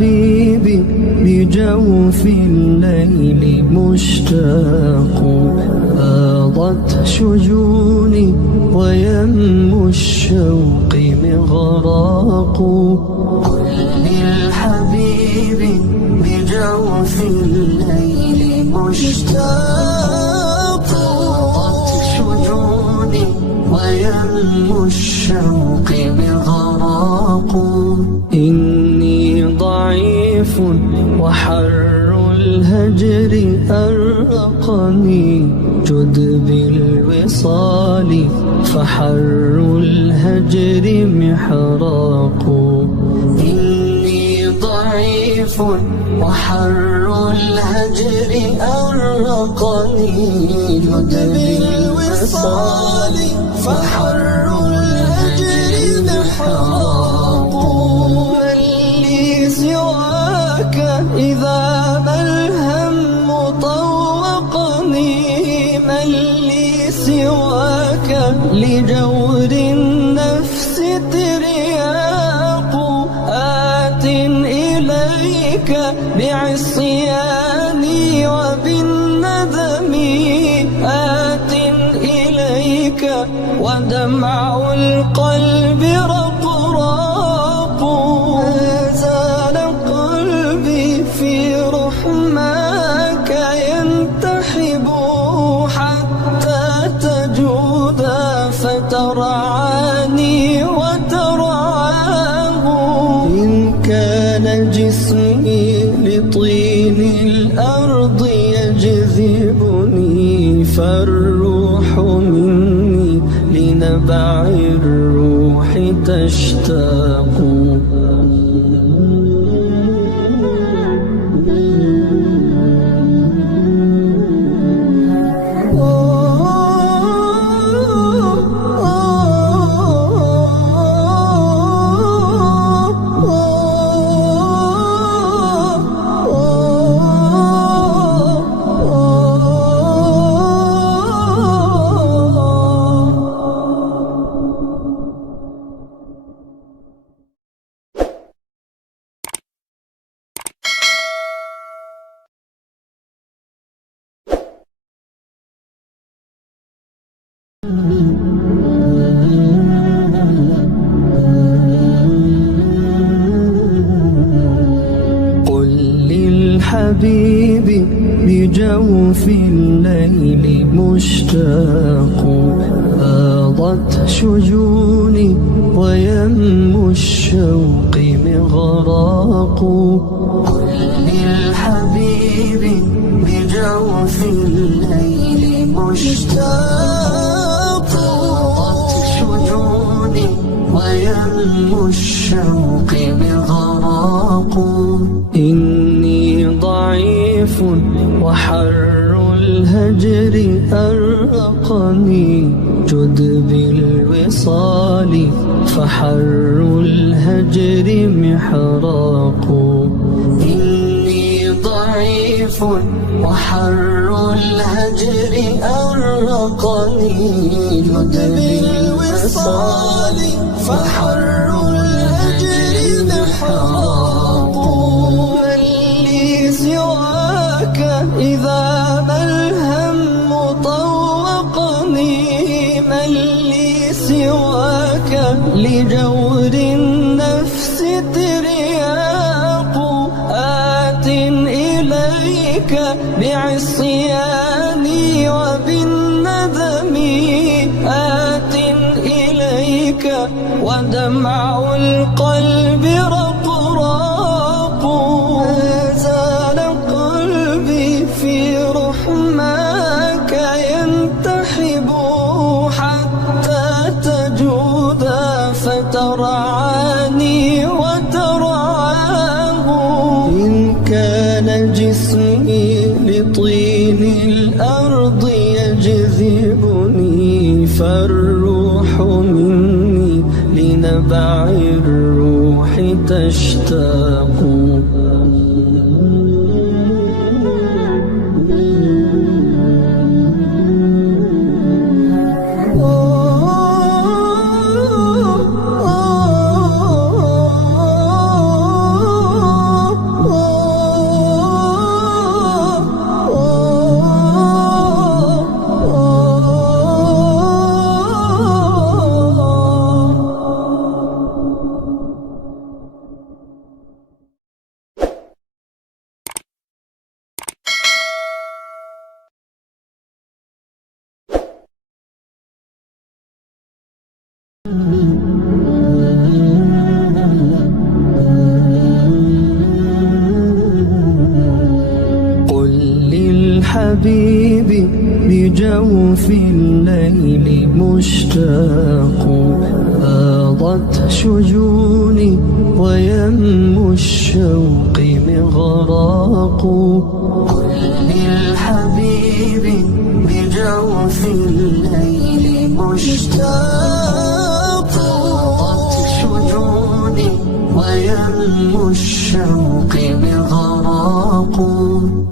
للحبيب بجوف الليل مشتاق فاضت شجوني ويم الشوق مغراق قل للحبيب بجوف الليل مشتاق فاضت شجوني ويم الشوق مغراق إني ضعيف وحر الهجر أرقني جد بالوصال فحر الهجر محراق إني ضعيف وحر الهجر أرقني جد بالوصال فحر الهجر محراق من لي سواك إذا ما الهم طوقني من لي سواك لجور النفس ترياق آت إليك بعصياني وبالندم آت إليك ودمع القلب رقراق ما زال قلبي في رحماك ينتحب حتى تجودا فترعاني وترعاه إن كان جسمي لطين الأرض يجذبني فالروح مني لنبع الروح تشتاق قل للحبيب بجوف الليل مشتاق فاضت شجوني ويم الشوق مغراق قل للحبيب بجوف الليل مشتاق فاضت شجوني ويم الشوق مغراق إني ضعيف وحر الهجر أرقني جد بالوصال فحر الهجر محراق إني ضعيف وحر الهجر أرقني جد بالوصال فحر الهجر محراق من لي سواك إذا ما الهم طوقني من لي سواك لجور النفس ترياق آت إليك بعصياني وبالندم آت إليك ودمع القلب رقراق ما زال قلبي في رحماك ينتحب حتى تجودا فترعاني وترعاه إن كان جسمي لطين الأرض يجذبني فالروح مني لنبع الروح تشتاق قل للحبيب بجوف الليل مشتاق فاضت شجوني ويم الشوق مغراق. قل للحبيب بجوف الليل مشتاق فاضت شجوني ويم الشوق مغراق.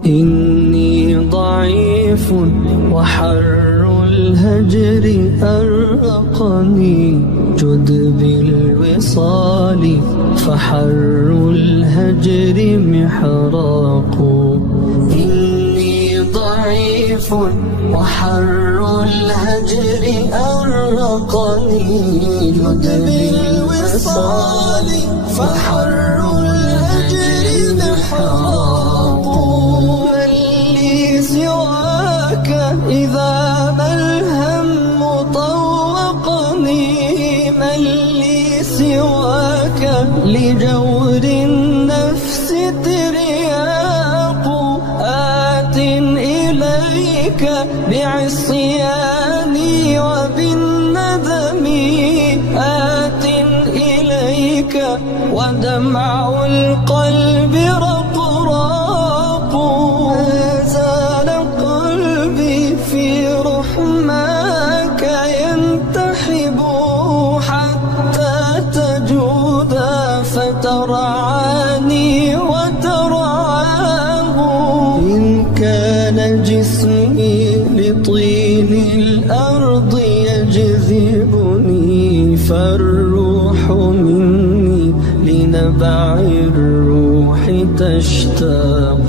إني ضعيف وحر الهجر أرقني جد بالوصال فحر الهجر محراق. إني ضعيف وحر الهجر أرقني جد بالوصال فحر الهجر محراق. من لي سواك إذا ما الهم طوقني من لي سواك لجور النفس ترياق. آت إليك بعصياني وبالندم آت إليك ودمع القلب رقراق. ما زال قلبي في رحماك ينتحب حتى تجود فترعاني وترعاه. إن كان جسمي لطين الأرض يجذبني فالروح مني لنبع الروح تشتاق.